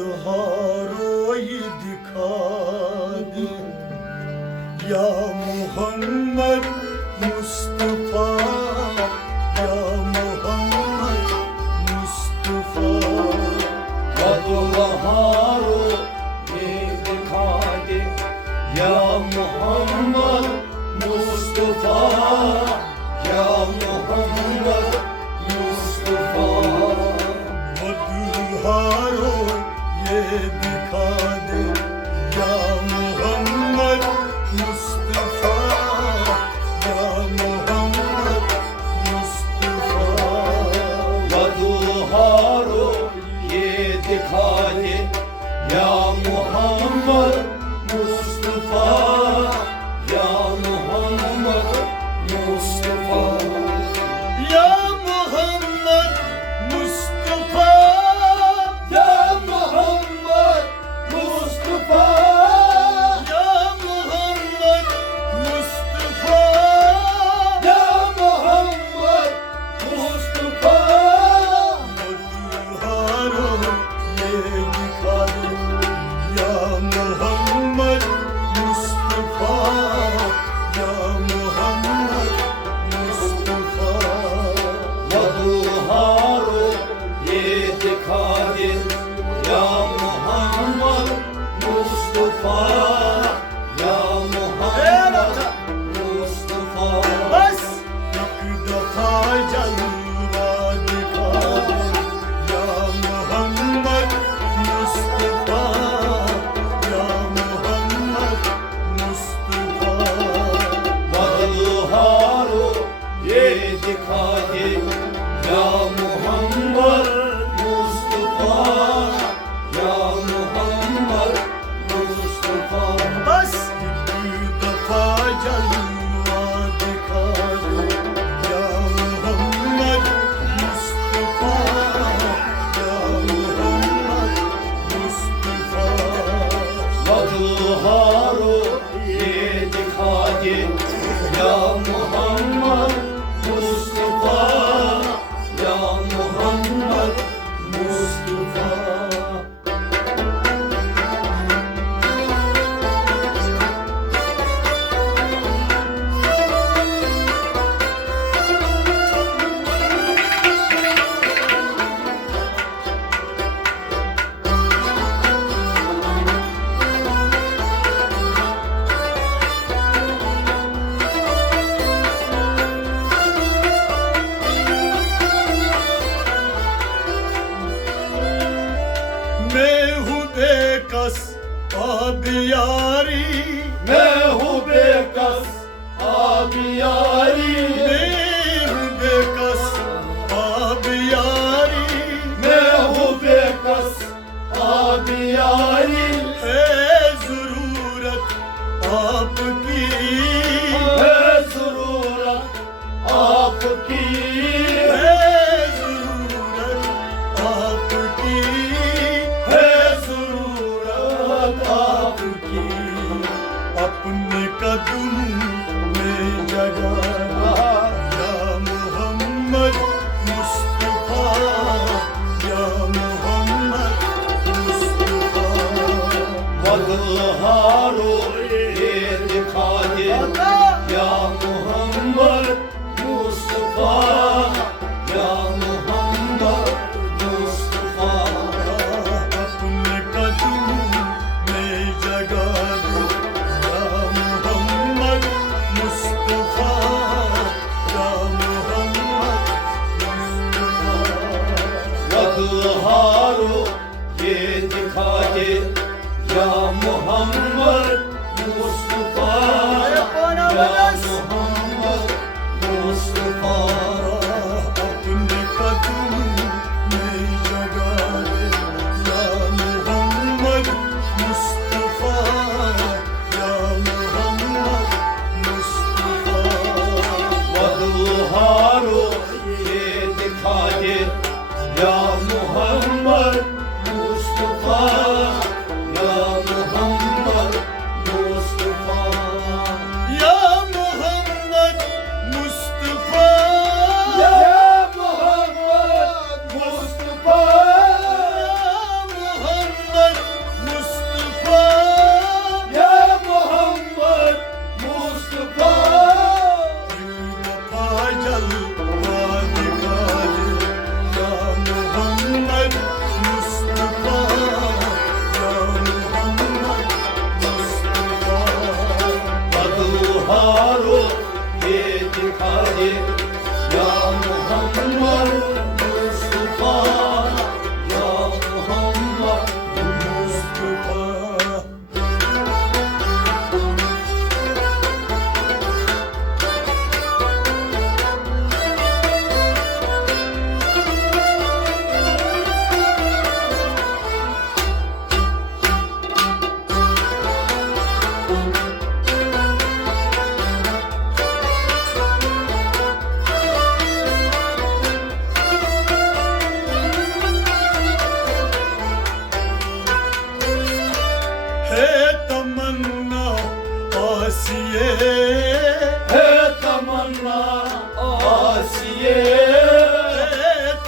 दुहारो ये दिखा दे या मोहम्मद मुस्तफा, या मोहम्मद मुस्तफा। दुहारो ये दिखा दे या मोहम्मद मुस्तफा, या मोहम्मद मुस्तफा। दुहारो ये दिखा दे या मोहम्मद मुस्तफा, या मोहम्मद मुस्तफा। दुहारो ये दिखा दे या मोहम्मद मुस्तफा, या मोहम्मद मुस्तफा। या मोहम्मद मुस्तफा, या मोहम्मद मुस्तफा, या मोहम्मद मुस्तफा। या मोहम्मद मुस्तफा। दुहारो ये दिखा दे या मोहम्मद मुस्तफा, या मोहम्मद मुस्तफा। दुहारो ये दिखा दे या मोहम्मद मुस्तफा, या मोहम्मद मुस्तफा। बस एक दफा जलवा दिखा दे या मोहम्मद मुस्तफा, या मोहम्मद मुस्तफा। दुहारो ये दिखा दे या मोहम्मद मुस्तफा, या मोहम्मद मुस्तफा। बस एक दफा जलवा दिखा दे या मोहम्मद मुस्तफा, या मोहम्मद मुस्तफा। दुहारो ये दिखा दे या मोहम्मद मुस्तफा, या मोहम्मद मुस्तफा। मैं हूँ बेकस आबियारी, मैं हूँ बेकस आबियारी, मैं हूँ बेकस आबियारी। मैं हूँ बेकस आबियारी। है जरूरत आपकी, है जरूरत आपकी, है जरूरत आपकी, है जरूरत आपकी। अपने कदम में जगाना या मोहम्मद मुस्तफा, या मोहम्मद मुस्तफा। दुहारो ये दिखा दे या मोहम्मद मुस्तफा, या मोहम्मद मुस्तफा। अपने कदम में जगा दे या मोहम्मद मुस्तफा, या मोहम्मद मुस्तफा। दुहारो ये दिखा दे या मोहम्मद मुस्तफा, या मोहम्मद मुस्तफा। अपने कदम में जगा दे या मोहम्मद मुस्तफा, या मोहम्मद मुस्तफा। दुहारो ये दिखा दे या मोहम्मद मुस्तफा, या मोहम्मद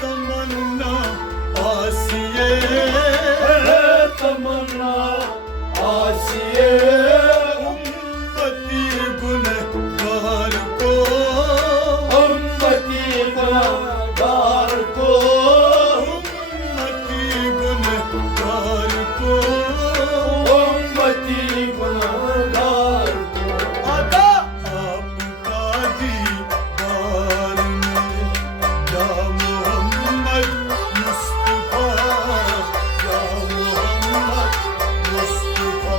तमन्ना आसिए तमन्ना आसिए उम्मती गुनहगार को उम्मती गुनहगार को उम्मती गुनहगार को उम्मती गुनहगार को आका आपका दीदार में या मोहम्मद मुस्तफा या मोहम्मद मुस्तफा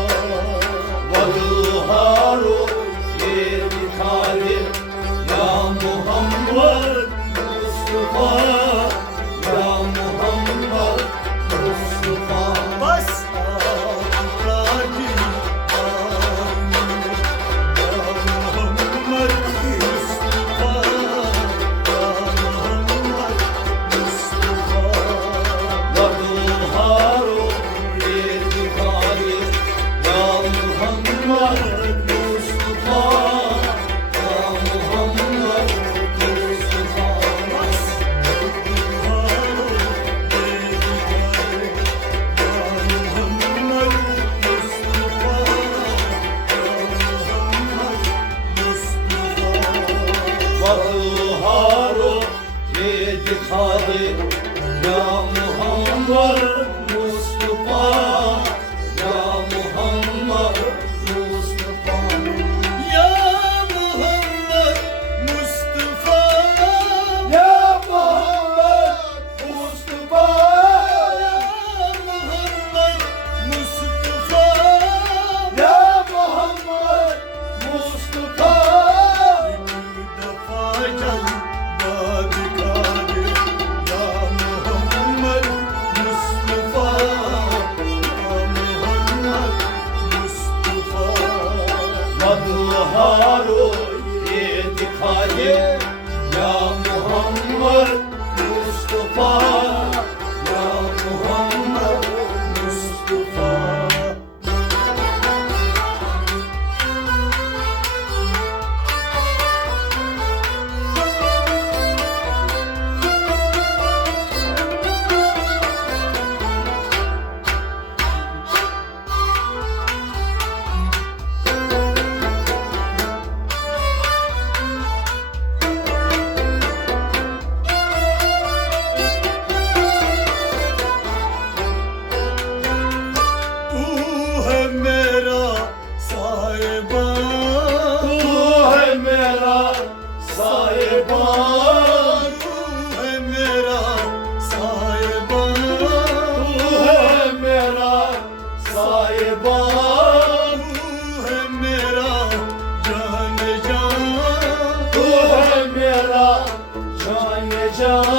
वदुहारो ये दिखा दे या मोहम्मद मुस्तफा या मोहम्मद मुस्तफा बस आपका दीदार में या मोहम्मद मुस्तफा या मोहम्मद मुस्तफा वदुहारो ये दिखा दे या मोहम्मद मुस्तफा या मोहम्मद मुस्तफा वदुहारो ये दिखा दे या मोहम्मद मुस्तफा या मोहम्मद मुस्तफा या मोहम्मद मुस्तफा या मोहम्मद मुस्तफा या मोहम्मद मुस्तफा या मोहम्मद मुस्तफा एक दफा जलवा दिखा दे या मोहम्मद मुस्तफा या मोहम्मद मुस्तफा वदुहारो ये दिखा दे या मोहम्मद मुस्तफा या मोहम्मद मुस्तफा तू है मेरा साहिबा तू है मेरा साहिबा तू है मेरा साहिबा तू है मेरा साहिबा तू है मेरा जान जान तू है मेरा जान जान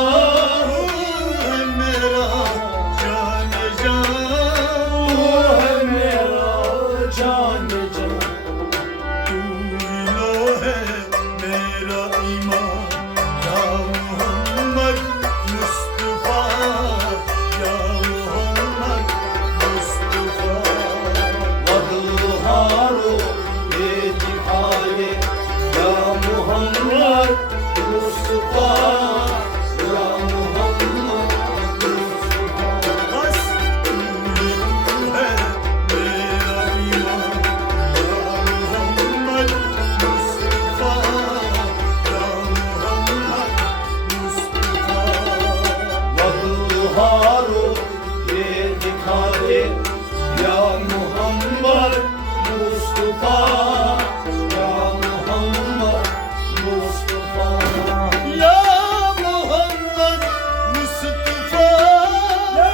तू है मेरा जान जान तू है मेरा जान जान तू लो है मेरा ईमान या मोहम्मद मुस्तफा या मोहम्मद मुस्तफा वदुहारो ये दिखा दे या मोहम्मद मुस्तफा या मोहम्मद मुस्तफा बस तू है मेरा ईमान या मोहम्मद मुस्तफा या मोहम्मद मुस्तफा वदुहारो ये दिखा दे या मोहम्मद मुस्तफा या मोहम्मद मुस्तफा या मोहम्मद मुस्तफा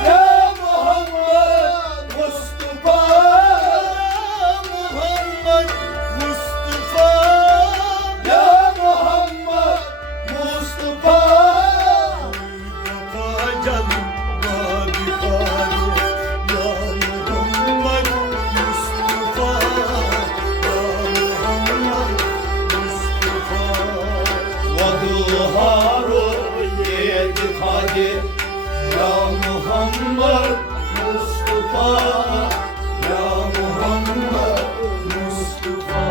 या मोहम्मद मुस्तफा मोहम्मद मुस्तफा या मोहम्मद मुस्तफा दफा जलवा दिखा दे या मोहम्मद मुस्तफा या मोहम्मद मुस्तफा वदुहारो ये दिखा दे या मोहम्मद मुस्तफा या Mohammad Mustafa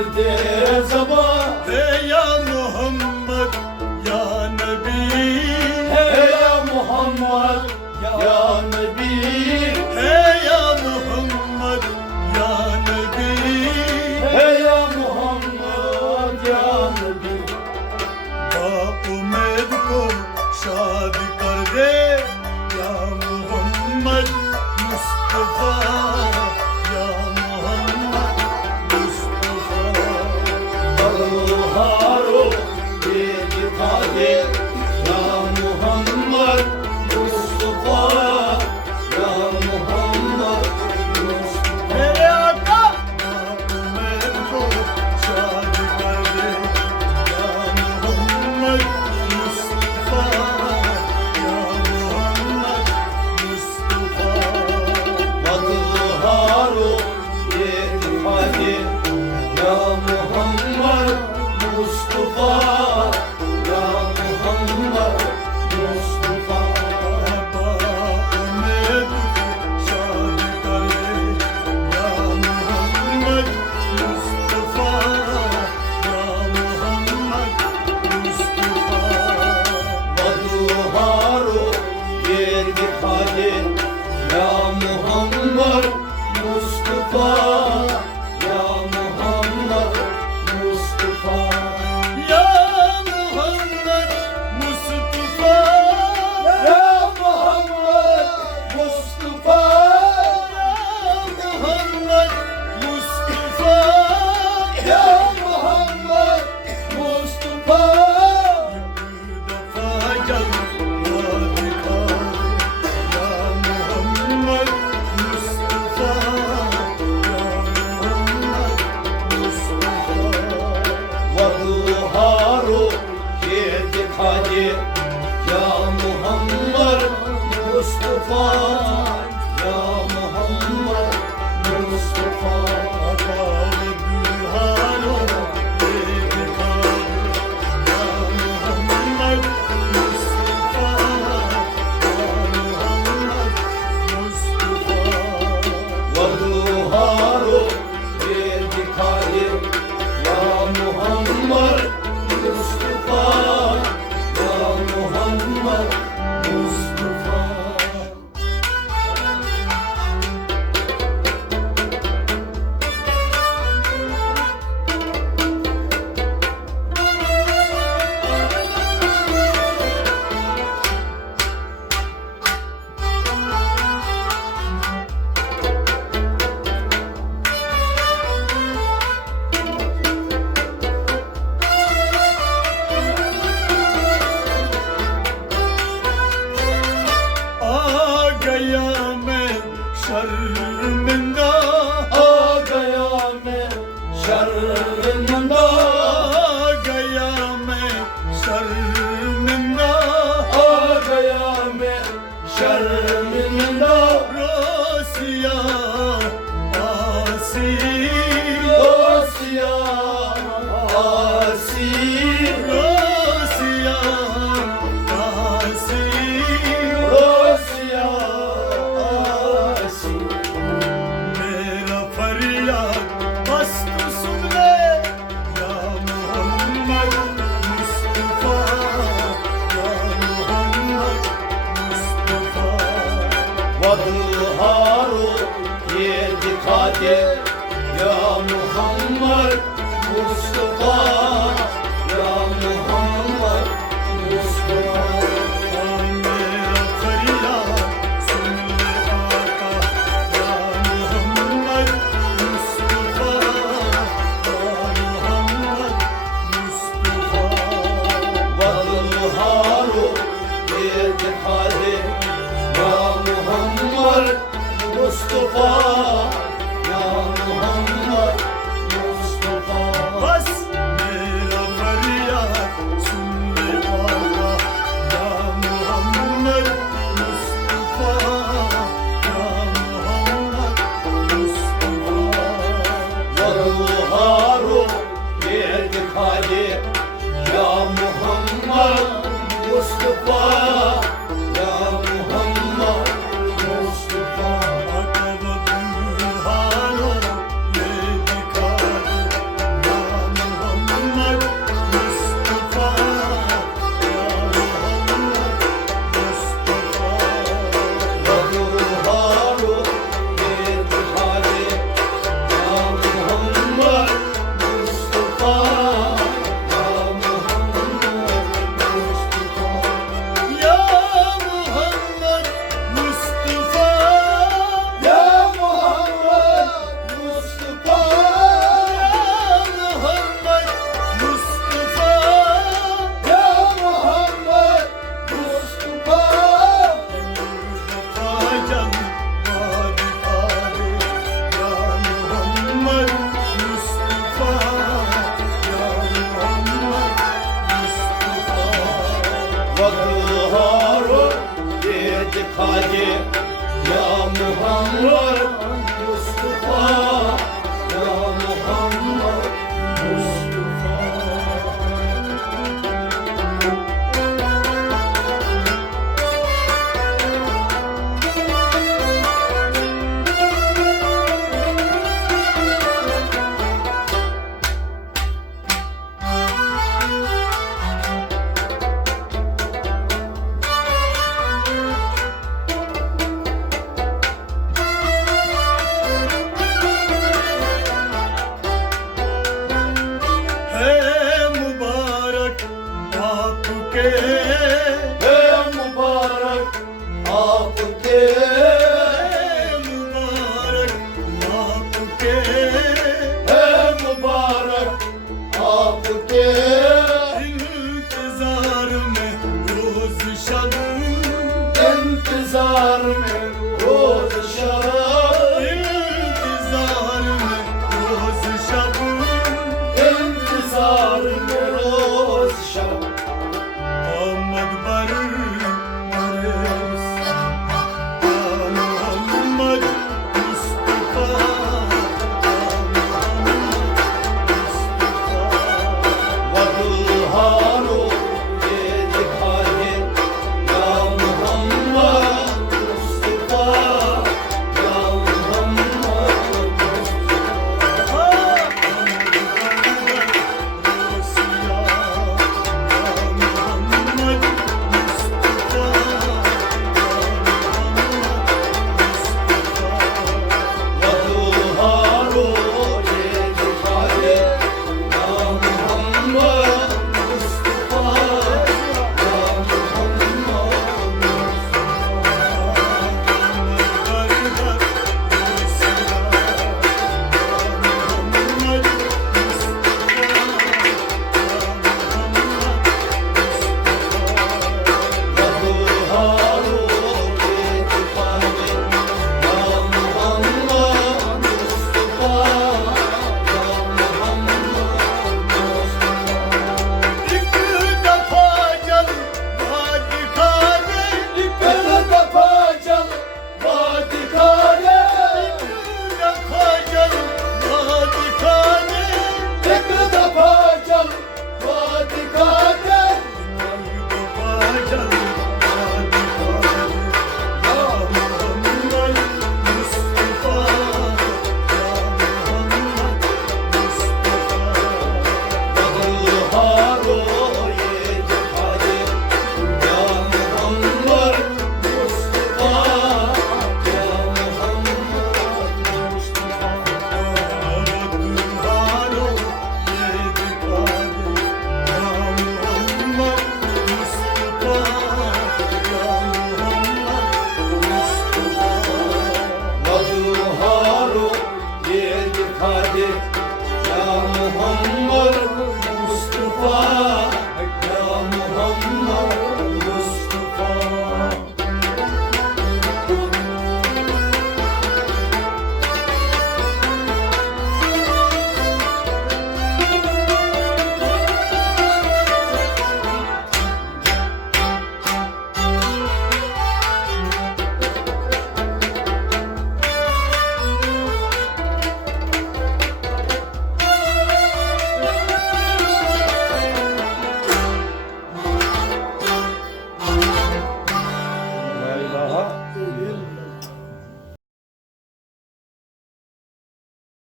derde zeba. Hey ya Muhammed ya Nebi, Hey ya Muhammed ya Nebi. hey ya Muhammed ya Nebi. Hey ya Muhammed ya Nebi. बा उम्मीद को शादी कर दे या मोहम्मद मुस्तफा, या मोहम्मद मुस्तफा। बहारो ये दिखा दे या मोहम्मद मुस्तफा, या मोहम्मद मुस्तफा। मेरे आका बा उम्मीद को शादी कर दे या मोहम्मद मुस्तफा, या मोहम्मद मुस्तफा। बहारो ये दिखा दे या मोहम्मद मुस्तफा, या मोहम्मद मुस्तफा। बा उम्मीद को शादी कर दे या मोहम्मद मुस्तफा, या मोहम्मद मुस्तफा। बहारो ये दिखा दे या मोहम्मद मुस्तफा, या मोहम्मद मुस्तफा। या मोहम्मद मुस्तफा, या मोहम्मद मुस्तफा, मोहम्मद मुस्तफा। या मोहम्मद मुस्तफा। दफा जलवा दिखा दे या मोहम्मद मुस्तफा, या मोहम्मद मुस्तफा। बहारो ये दिखा दे या मोहम्मद मुस्तफा, या मोहम्मद मुस्तफा। बहारो ये दिखा दे या मोहम्मद मुस्तफा, या मोहम्मद मुस्तफा। आ गया मैं शर्मिंदा, आ गया मैं शर्मिंदा, आ गया मैं शर्मिंदा। आ गया मैं शर्मिंदा। रोसिया आसी, रोसिया आसी, रोसिया आसी। रोसिया आसी। मेरा फरियाद बस तू सुन ले या मोहम्मद मुस्तफा, या मोहम्मद मुस्तफा। बहारो ये दिखा दे या मोहम्मद मुस्तफा, या मोहम्मद मुस्तफा। मेरा फरियाद सुन ले आका या मोहम्मद मुस्तफा, या मोहम्मद मुस्तफा। बहारो ये दिखा दे या मोहम्मद मुस्तफा, या मोहम्मद मुस्तफा। बस मेरा फरियाद सुन ले आका या मोहम्मद मुस्तफा, या मोहम्मद मुस्तफा। बहारो ये दिखा दे या मोहम्मद मुस्तफा,